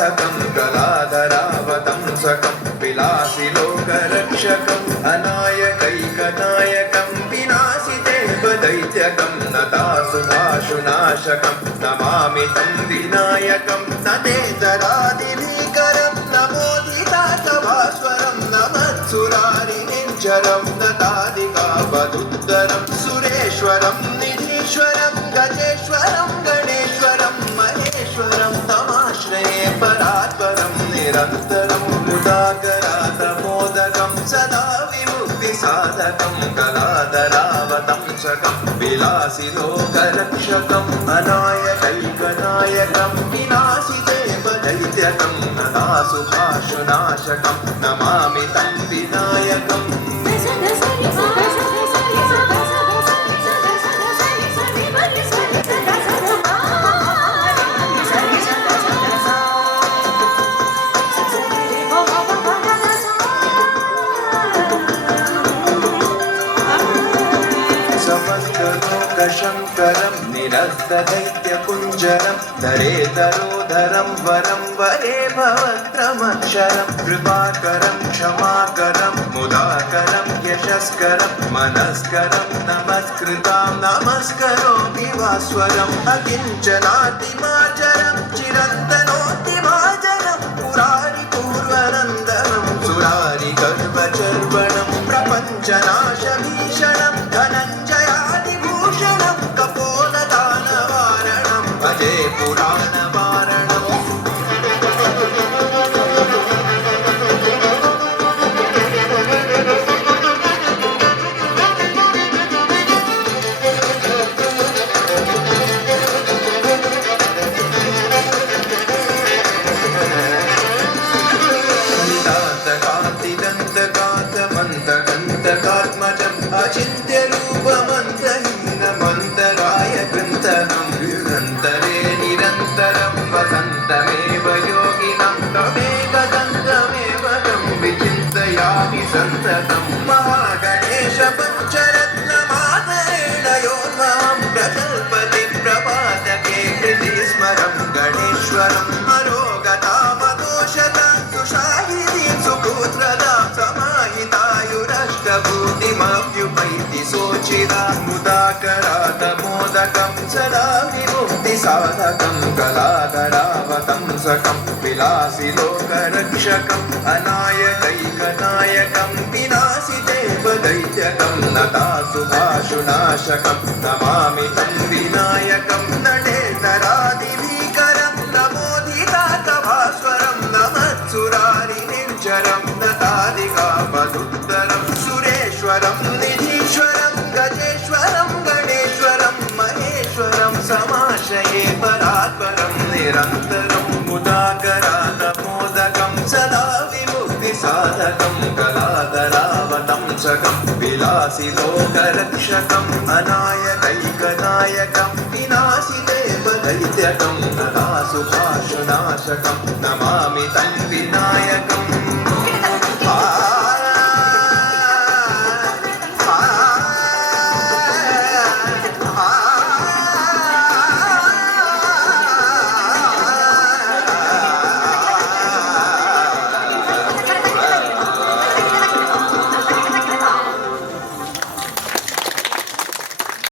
साधकं कलाधरावतंसकं विलासिलोकरक्षकम् अनायकैकनायकं विनाशिदेवदैत्यकं नतासुभाषुनाशकं नमामि तं विनायकं नतेतरादिभीकरं नमोदिताकभास्वरं नमत्सुरारिनिर्झरं नतादिकापदुत्तरं सुरेश्वरं निधीश्वरं गजेश्वरं गणेश्वरं महेश्वरं तमाश्रये परात्परं निरन्तरं मुदाकरातमोदकं सदा विमुक्तिसाधकं कलाधरावतंसकं विलासिलोकरक्षकम् अनायकैकनायकं विनाशिदेवदैत्यकं नतासुभाषुनाशकं नमामि तं विनायकम् शङ्करं निरस्तदैत्यकुञ्जरं धरेतरोधरं वरं वरे भवत्रमक्षरं कृपाकरं क्षमाकरं मुदाकरं यशस्करं मनस्करं नमस्कृतां नमस्करोमि भास्वरम् अकिञ्चनातिमाचरं चिरन्तनोतिभाजनं पुरारि पूर्वनन्दनं सुरारि गर्भचर्वणं प्रपञ्चनाशभीषणं धनञ्जयादिभूषणं कपोलदानवारणं भजे पुराणवारणम् दन्तकात्मजम् अचिन्त्यरूपमन्तहीनमन्तराय कृन्तनं निरन्तरे निरन्तरं वसन्तमेव योगिनं तमेकदन्तमेव तं विचिन्तयामि सन्ततं महागणेश पञ्चरत्नमादरेण योद्धां प्रकल्पति प्रपातके कृतिस्मरं गणेश्वरम् अरोगतामदोषतां सुशाहिनीं सुपुत्रदां समाहितायुरष्टभूतिमभ्युपैति सोचिरा मुदाकरातमोदकं सदा विमुक्तिसाधकं कलाधरावतंसकं विलासिलोकरक्षकम् अनायकैकनायकं विनाशिदेवदैत्यकं नतासुभाषुनाशकं नमामि तं विनायकं नटेतरादिभीकरं नमोदिताकभास्वरं नमत्सुरारिनिर्झरं नतादिकापदुत्तरं सुरेश्वरं निधीश्वरं गजेश्वरं गणेश्वरं महेश्वरं समाश्रये परात्परं निरन्तरं मुदाकरातमोदकं सदा विमुक्तिसाधकं कलाधरावतंसकं विलासिलोकरक्षकम् अनायकैकनायकं विनाशिदेवदैत्यकं नतासुभाषुनाशकं नमामि तं विनायकम्